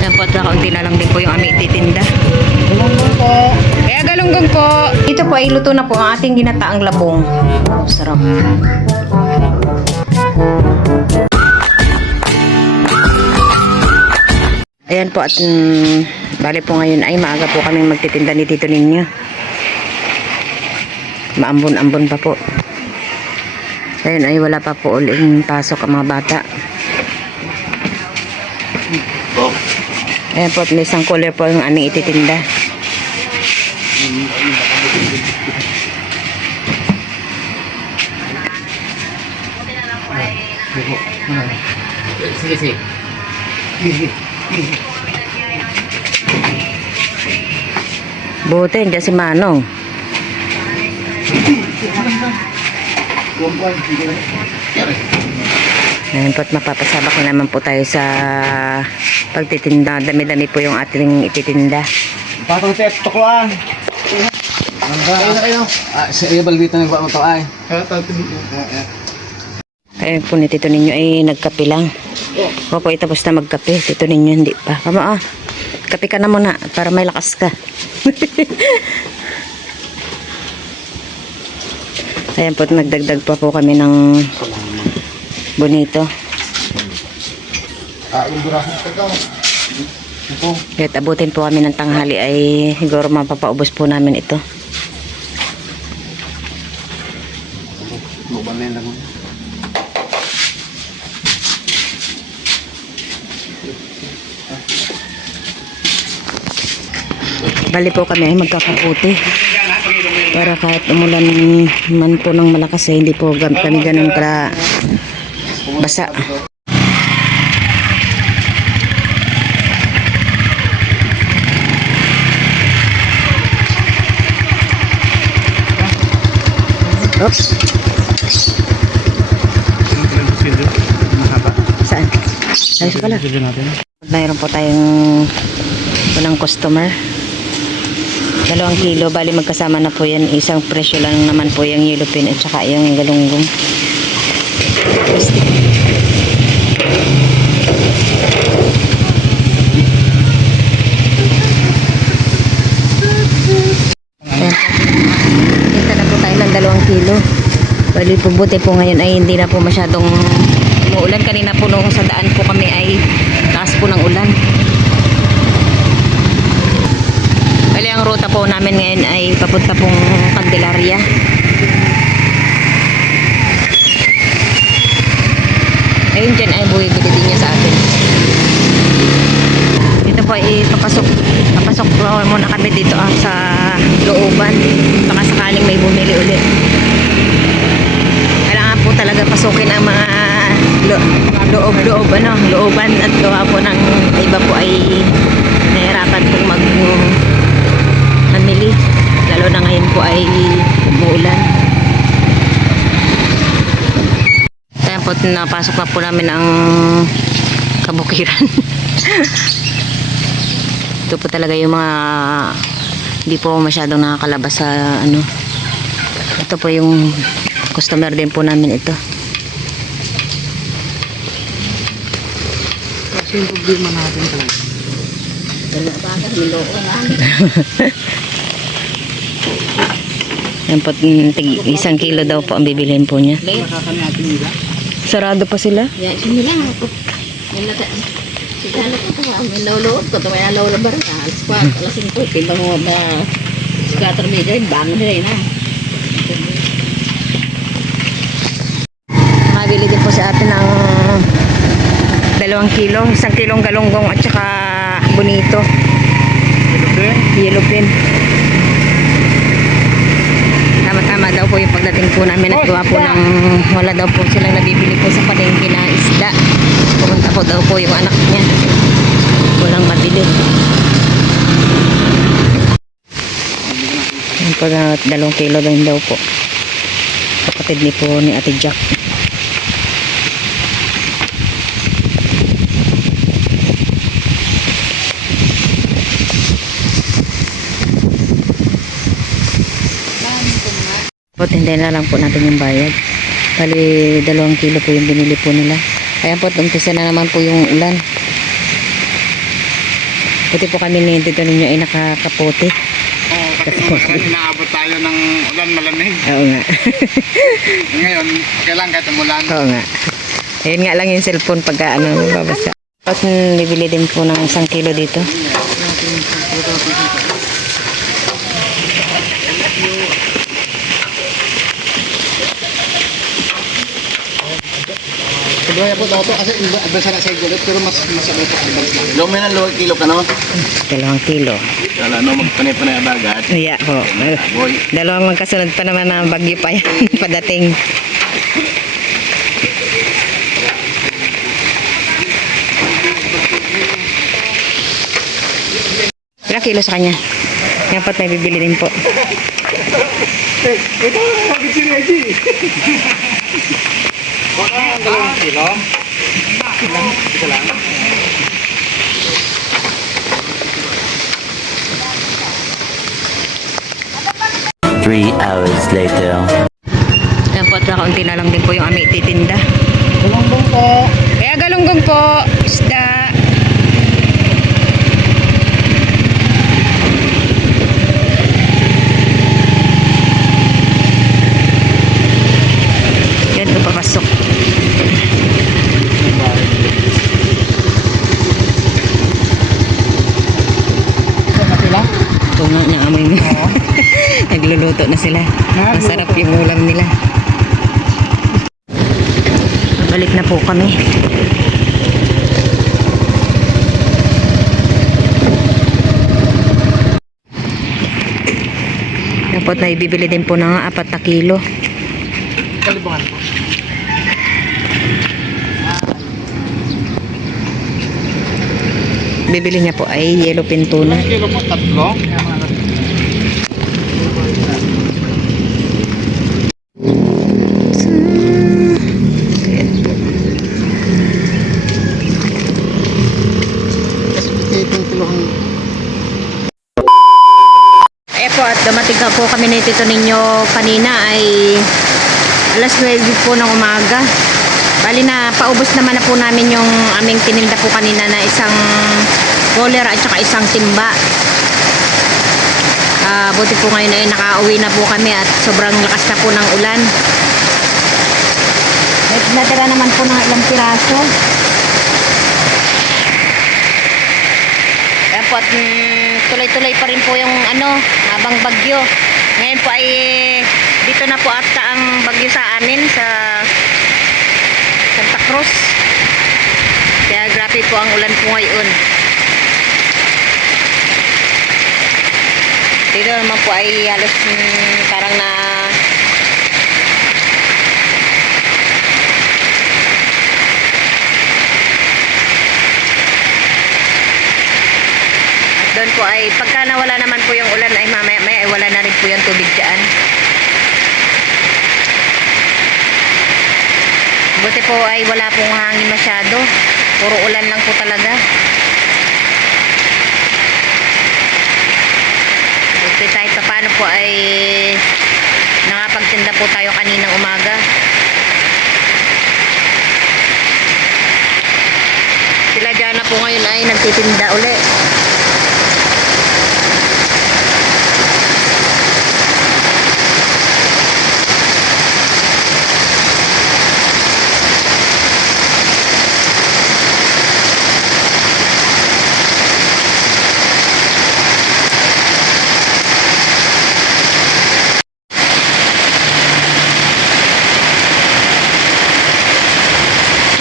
Yan po, at kaunti na lang din po yung aming ititinda. Galunggong po. Kaya galunggong po. Ito po ay luto na po ang ating ginataang labong. Sarap. Ayan po at bali po ngayon ay maaga po kami magtitinda ni Tito Ninyo. Maambon-ambon pa po. Ayun ay wala pa po uling pasok ang mga bata. Ayan po at may isang color po ang aming ititinda. Sige, sige. Buti, hindi si Manong. Ayan po at mapapasabak na naman po tayo sa pagtitinda. Dami-dami po yung ating ititinda. Patong sa tukloan. Kayo na kayo. Sa ibal dito nagbawa mo ito ay. Ayun po ni Tito Ninyo ay nagkape lang. Opo, tapos na magkape. Tito Ninyo hindi pa. Kama kape ka na muna para may lakas ka. Ayan po, nagdagdag pa po kami ng bonito. Kahit abutin po kami ng tanghali ay siguro mapapaubos po namin ito. Bali po kami ay magkakaputi para kahit umulan man po ng malakas ay hindi po kami ganun ka basa. Oops. Saan? Ayos pala. Mayroon po tayong unang customer. 2 kilo, bali magkasama na po yan. Isang presyo lang naman po yung yellow pin at saka yung galunggong. Ayan. Kita na po tayo ng 2 kilo. Bali po buti po ngayon ay hindi na po masyadong umuulan. Kanina po nung sa daan po kami ay taas po ng ulan. Bali ang ruta po namin ngayon ay papunta pong Candelaria. Ayun dyan ay buwibili din niya sa atin. Dito po ay papasok po muna kami dito sa looban. Baka sakaling may bumili ulit. Kailangan po talaga pasukin ang mga looban at gawa po ng iba po ay nahirapan pong mamili, lalo na ngayon po ay umuulan. Kaya po napasok na po namin ang kabukiran. Ito po talaga yung mga hindi po masyadong nakakalabas sa ano. Ito po yung customer din po namin ito. Kasi yung problema natin talaga. Wala pa agad, niloko na. Yan po, 1 kilo daw po ang bibilihin po niya. Nakakami natin nila. Sarado pa sila? Ya, sini lang ako. Sigala ko may lolo ko, may lolo ba rin? Alas 4, alas 5, tiba mo ba 4 meter, bangon nila na. Mabili din po sa atin ng 2 kilo, 1 kilong galunggong at saka bonito. Yellow pin. Tama-tama daw po yung pagdating po namin at gawa po ng wala daw po silang nabibili po sa palengke na isda. Pumunta po daw po yung anak niya. Walang mabili. Yan po na 2 kilo din daw po. Kapatid ni po ni Ate Jack. Hintayin na lang po natin yung bayad. Bali 2 kilo po yung binili po nila. Ayan po, umpisa na naman po yung ulan. Buti po kami ni dito ninyo ay nakakaputi. Oo, kasi nung nakaraan inaabot tayo ng ulan malamig. Oo nga. Ngayon, kailangan kahit umulan. Oo nga. Ayun nga lang yung cellphone pagka babasa. At bibili din po ng 1 kilo dito. Kadwaya po daw to kasi advance na sa gulit pero mas masabay po advance na. Lumin ang 2 kilo ka no? 2 kilo. Kala no magpanay-panay abagat. Iya po. Boy. Dalawang magkasunod pa naman na bagyo pa yan padating. Ilang kilo sa kanya? Dapat may bibili din po. Ito, bakit si Reggie? Baka ang 2 kilo? Isa lang. 3 hours later. Ayan po at kaunti na lang din po yung ami titinda. Galunggong po. Kaya galunggong po, isda. Yan po papasok. Sila? Ito nga niyang amoy mo. Nagluluto na sila. Masarap yung ulam nila. Balik na po kami. Dapat na ibibili din po ng 4 na kilo. Kalibungan po. Bibili niya po ay yellow pintuna. Kilo po, 3. Ayan po at dumating na po kami na tito ninyo kanina ay alas 9 po ng umaga. Bali na paubos naman na po namin yung aming tininda po kanina na isang roller at saka isang timba. Buti po ngayon ay nakauwi na po kami at sobrang lakas na po ng ulan. Natira naman po ng ilang piraso. Ayan po at tuloy-tuloy pa rin po yung habang bagyo. Ngayon po ay dito na po ata ang bagyo sa amin sa Santa Cruz. Kaya grabe po ang ulan po ngayon. Dito naman po ay halos parang na doon po ay pagka nawala naman po yung ulan ay mamaya ay wala na rin po yung tubig dyan. Buti po ay wala pong hangin masyado. Puro ulan lang po talaga. Buti kahit pa paano po ay nakapagtinda po tayo kaninang umaga. Sila dyan na po ngayon ay nagtitinda uli.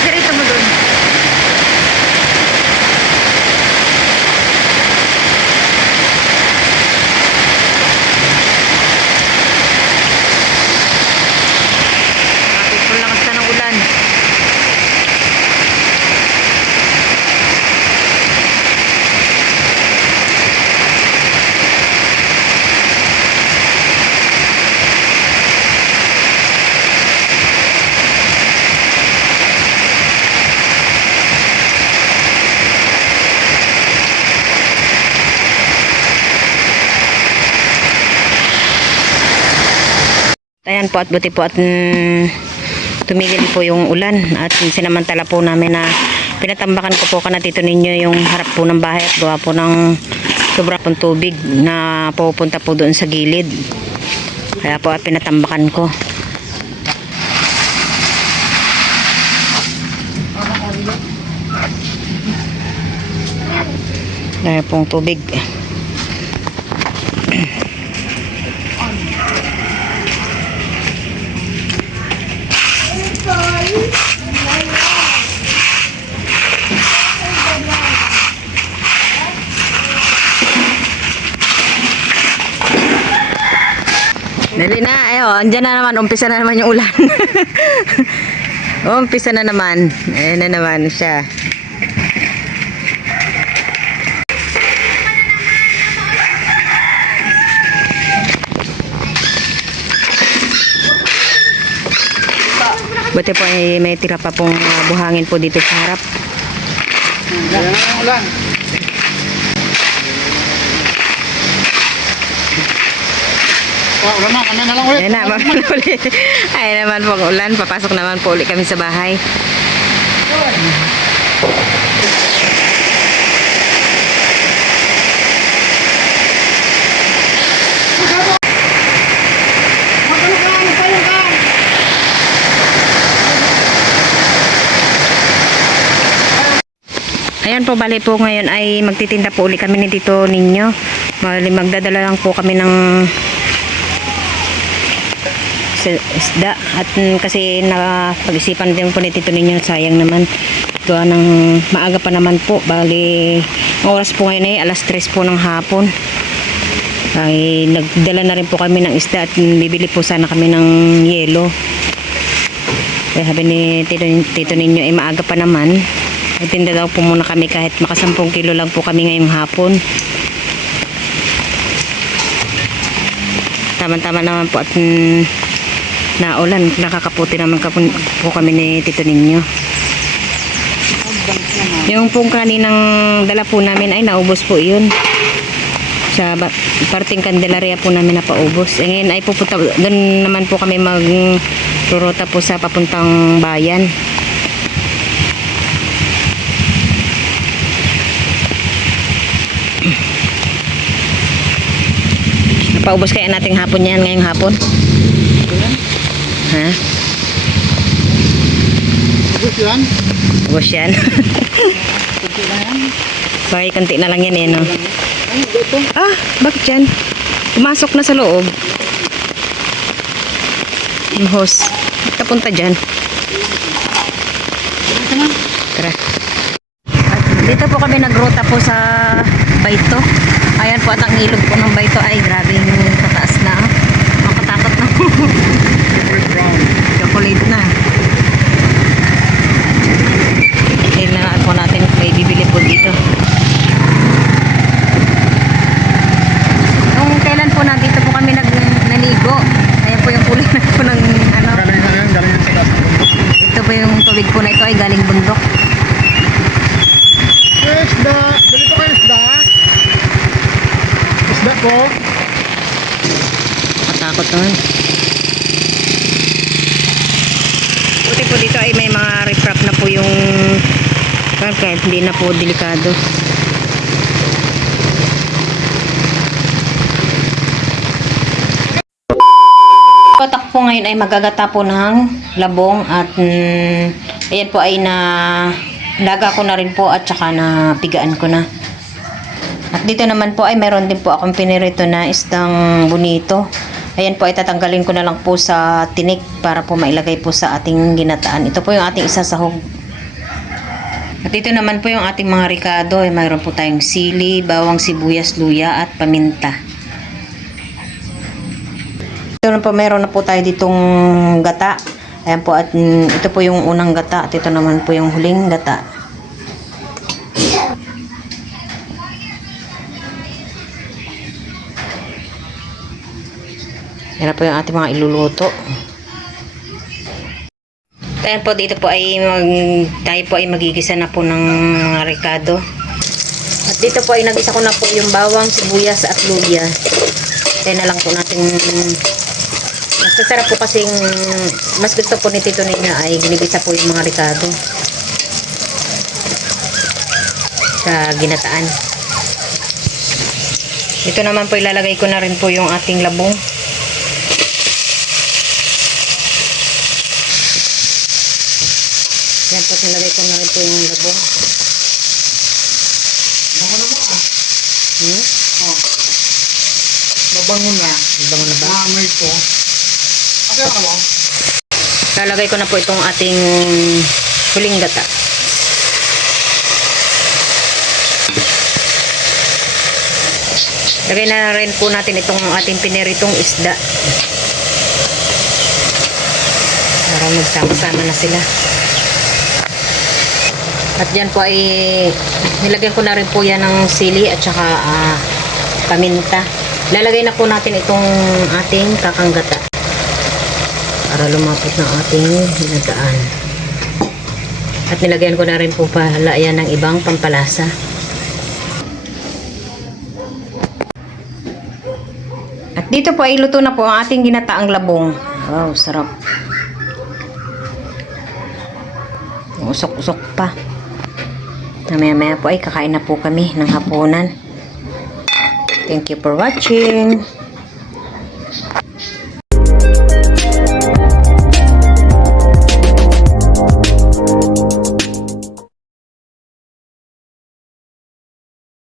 Diretso mo doon. Kapit po lakas na ng ulan. Ayan po at buti po at tumigil po yung ulan at sinamantala po namin na pinatambakan ko po kana tito ninyo yung harap po ng bahay at gawa po ng sobra pong tubig na pupunta po doon sa gilid. Kaya po at pinatambakan ko. Dahil pong tubig. Dali na, ayo, andyan na naman, umpisa na naman yung ulan. Umpisa na naman. Ayan na naman siya. Buti po ay may tira pa pong buhangin po dito sa harap. Yan ang ulan. Oh, ulan na, kami na lang ulit. Ayan na, ulit. Ayan naman po ang ulan. Papasok naman po ulit kami sa bahay. Ayan po, bali po ngayon ay magtitinda po ulit kami ni Tito Ninyo. Bali magdadala lang po kami ng isda at kasi napag-isipan din po ni Tito Ninyo, sayang naman gawa ng maaga pa naman po. Bali ang oras po ngayon ay alas 3 po ng hapon. Ay nagdala na rin po kami ng isda at bibili po sana kami ng yelo. Kaya sabi ni Tito Ninyo ay maaga pa naman. Nagtinda daw po muna kami kahit maka 10 kilo lang po kami ngayong hapon. Tama-tama naman po at naulan. Nakakaputi naman po kami ni Tito Ninyo. Yung pong kaninang dala po namin ay naubos po yun. Sa parting Candelaria po namin na paubos. Ngayon ay pupunta, doon naman po kami magruruta po sa papuntang bayan. Paubos kaya nating hapon yan ngayong hapon. Ha? Ubus yan? Ubos yan. Bakit kanti na lang yan eh, no? Ah, bakit yan? Pumasok na sa loob. Yung hose. Kapunta dyan. Tara. At dito po kami nagruta po sa Bayto. Ayan po at ang ilog po ng Bayto ay grabe yung kataas na. Makatakot na po. Chocolate na. Kailangan po natin may bibili po dito. Nung kailan po nandito po kami naligo. Ayan po yung kulay na po ng ano. Galing na yan, galing yan sa taas. Ito po yung tubig po na ito ay galing bundok. Isda! Dali ko kayo isda! Isda po! Katakot naman. Buti po dito ay may mga riprap na po yung kaya hindi na po delikado. Patak po ngayon ay magagata po ng labong at ayan po ay na laga ko na rin po at saka na pigaan ko na. At dito naman po ay meron din po akong pinirito na isdang bonito. Ayan po ay tatanggalin ko na lang po sa tinik para po mailagay po sa ating ginataan. Ito po yung ating isasahog. At dito naman po yung ating mga ricado. Ay mayroon po tayong sili, bawang, sibuyas, luya at paminta. Ito na po meron na po tayo ditong gata. Ayan po at ito po yung unang gata at ito naman po yung huling gata. Yan po yung ating mga iluluto. Ayan po dito po ay tayo po ay magigisa na po ng ricado. At dito po ay nagisa ko na po yung bawang, sibuyas at luya. Kaya na lang po natin Sasarap po kasing mas gusto po ni Tito Nina ay ginigisa po yung mga ricado sa ginataan. Ito naman po ilalagay ko na rin po yung ating labong. Yan po, nilagay ko na rin po yung labong. Mabango na. Bango na ba? Maamoy ko. Okay ka mo? Lalagay ko na po itong ating huling gata. Lagay na rin po natin itong ating piniritong isda. Para magsama-sama na sila. At dyan po ay nilagyan ko na rin po yan ng sili at saka paminta. Lalagay na po natin itong ating kakanggata para lumapot ng ating hinataan. At nilagyan ko na rin po pala yan ng ibang pampalasa. At dito po ay luto na po ang ating ginataang labong. Wow, sarap. Usok-usok pa. Mamaya-maya po ay kakain na po kami ng hapunan. Thank you for watching.